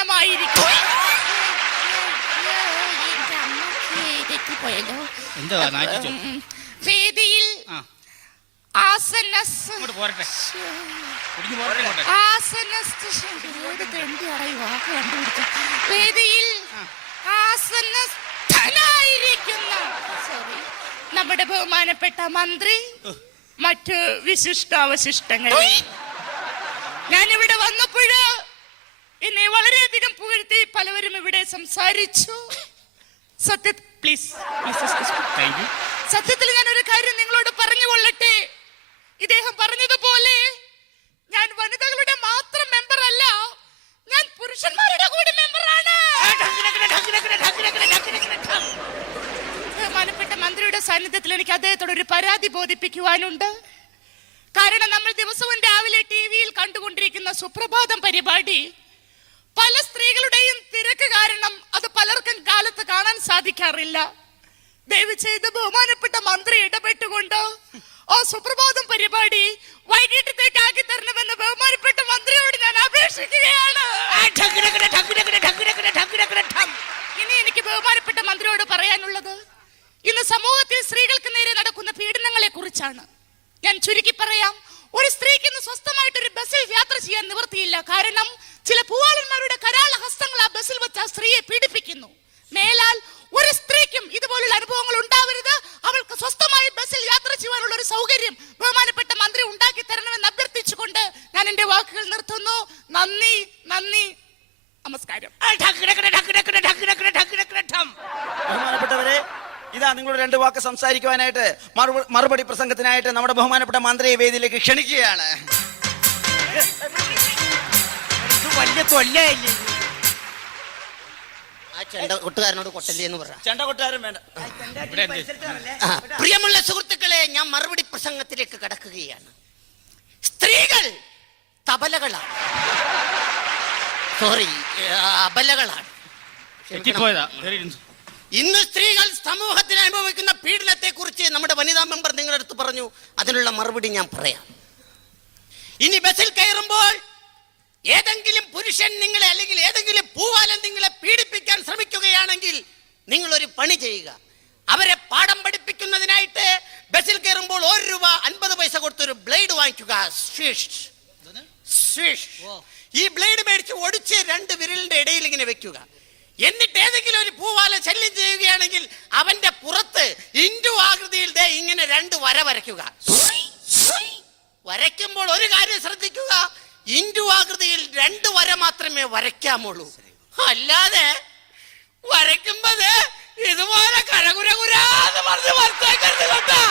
സമ്മാനമായിരിക്കും. വേദിയിൽ വേദിയിൽ ആസന്നസ്ഥനായിരിക്കുന്ന നമ്മുടെ ബഹുമാനപ്പെട്ട മന്ത്രി, മറ്റ് വിശിഷ്ടാവശിഷ്ടങ്ങൾ. ഞാനിവിടെ വന്നപ്പോഴ് എന്നെ വളരെയധികം പുകഴ്ത്തി പലവരും ഇവിടെ സംസാരിച്ചു. സത്യത്തിൽ ഞാൻ ഒരു കാര്യം നിങ്ങളോട് പറഞ്ഞുകൊള്ളട്ടെ. ഇദ്ദേഹം പറഞ്ഞതുപോലെ ഞാൻ വനിതകളുടെ മാത്രം മെമ്പർ അല്ല, ഞാൻ പുരുഷന്മാരുടെ കൂടി മെമ്പറാണ്. ബഹുമാനപ്പെട്ട മന്ത്രിയുടെ സാന്നിധ്യത്തിൽ എനിക്ക് അദ്ദേഹത്തോട് ഒരു പരാതി ബോധിപ്പിക്കുവാനുണ്ട്. കാരണം നമ്മൾ ദിവസവും രാവിലെ ടിവിയിൽ കണ്ടുകൊണ്ടിരിക്കുന്ന സുപ്രഭാതം പരിപാടി പല സ്ത്രീകളുടെയും തിരക്ക് കാരണം അത് പലർക്കും കാലത്ത് കാണാൻ സാധിക്കാറില്ല. ദയവ് ചെയ്ത് ബഹുമാനപ്പെട്ട മന്ത്രി ഇടപെട്ടുകൊണ്ട് ആ സുപ്രഭാതം പരിപാടി വൈകിട്ടത്തേക്ക് ആക്കി തരണമെന്ന് ബഹുമാനപ്പെട്ട മന്ത്രിയോട് ഞാൻ അപേക്ഷിക്കുകയാണ്. ഇനി എനിക്ക് ബഹുമാനപ്പെട്ട മന്ത്രിയോട് പറയാനുള്ളത് ഇന്ന് സമൂഹത്തിൽ സ്ത്രീകൾക്ക് നേരെ നടക്കുന്ന പീഡനങ്ങളെ കുറിച്ചാണ്. ഞാൻ ചുരുക്കി പറയാം. ഒരു സ്ത്രീക്ക് ഇന്ന് സ്വസ്ഥമായിട്ട് ഒരു ബസ്സിൽ യാത്ര ചെയ്യാൻ നിവൃത്തിയില്ല. കാരണം ചില പൂവാളന്മാരുടെ കരാള ഹസ്തങ്ങൾ ആ ബസ്സിൽ വെച്ച് ആ സ്ത്രീയെ പീഡിപ്പിക്കുന്നു. മേലാൽ ഒരു സ്ത്രീക്കും ഇതുപോലുള്ള അനുഭവങ്ങൾ ഉണ്ടാവരുത്. അവൾക്ക് സ്വസ്ഥമായി ബസ്സിൽ യാത്ര ചെയ്യാനുള്ള ഒരു സൗകര്യം ബഹുമാനപ്പെട്ട മന്ത്രി ഉണ്ടാക്കി തരണമെന്ന് അഭ്യർത്ഥിച്ചുകൊണ്ട് ഞാൻ എന്റെ വാക്കുകൾ നിർത്തുന്നു. നന്ദി, നന്ദി, നമസ്കാരം. ബഹുമാനപ്പെട്ടവരെ, ഇതാ നിങ്ങളോട് രണ്ട് വാക്ക് സംസാരിക്കുവാനായിട്ട് മറുപടി പ്രസംഗത്തിനായിട്ട് നമ്മുടെ ബഹുമാനപ്പെട്ട മന്ത്രിയെ വേദിയിലേക്ക് ക്ഷണിക്കുകയാണ്. പ്രിയമുള്ള സുഹൃത്തുക്കളെ, ഞാൻ മറുപടി പ്രസംഗത്തിലേക്ക് കടക്കുകയാണ്. സ്ത്രീകൾ തബലകളാണ്, അബലകളാണ്. ഇന്ന് സ്ത്രീകൾ സമൂഹത്തിൽ അനുഭവിക്കുന്ന പീഡനത്തെ കുറിച്ച് നമ്മുടെ വനിതാ മെമ്പർ നിങ്ങളുടെ അടുത്ത് പറഞ്ഞു. അതിനുള്ള മറുപടി ഞാൻ പറയാം. ഇനി ബസ്സിൽ കയറുമ്പോൾ ഏതെങ്കിലും പുരുഷൻ നിങ്ങളെ അല്ലെങ്കിൽ ഏതെങ്കിലും പൂവാലൻ നിങ്ങളെ പീഡിപ്പിക്കാൻ ശ്രമിക്കുകയാണെങ്കിൽ നിങ്ങൾ ഒരു പണി ചെയ്യുക. അവരെ പാഠം പഠിപ്പിക്കുന്നതിനായിട്ട് ബസ്സിൽ കയറുമ്പോൾ 1 രൂപ 50 പൈസ കൊടുത്തൊരു ബ്ലേഡ് വാങ്ങിക്കുക. ഈ ബ്ലേഡ് മേടിച്ച് ഒടിച്ച് 2 വിരലിന്റെ ഇടയിൽ ഇങ്ങനെ വെക്കുക. എന്നിട്ട് ഏതെങ്കിലും ഒരു പൂവാല ശല്യം ചെയ്യുകയാണെങ്കിൽ അവന്റെ പുറത്ത് ഇൻഡു ആകൃതിയിൽ ഇങ്ങനെ 2 വര വരയ്ക്കുക. വരയ്ക്കുമ്പോൾ ഒരു കാര്യം ശ്രദ്ധിക്കുക, ഇൻഡു ആകൃതിയിൽ 2 വര മാത്രമേ വരയ്ക്കാമുള്ളൂ. അല്ലാതെ വരയ്ക്കുമ്പോ ഇതുപോലെ കരകുരകുരാന്ന് പറഞ്ഞ് വരച്ചേക്കരുത് കേട്ടോ.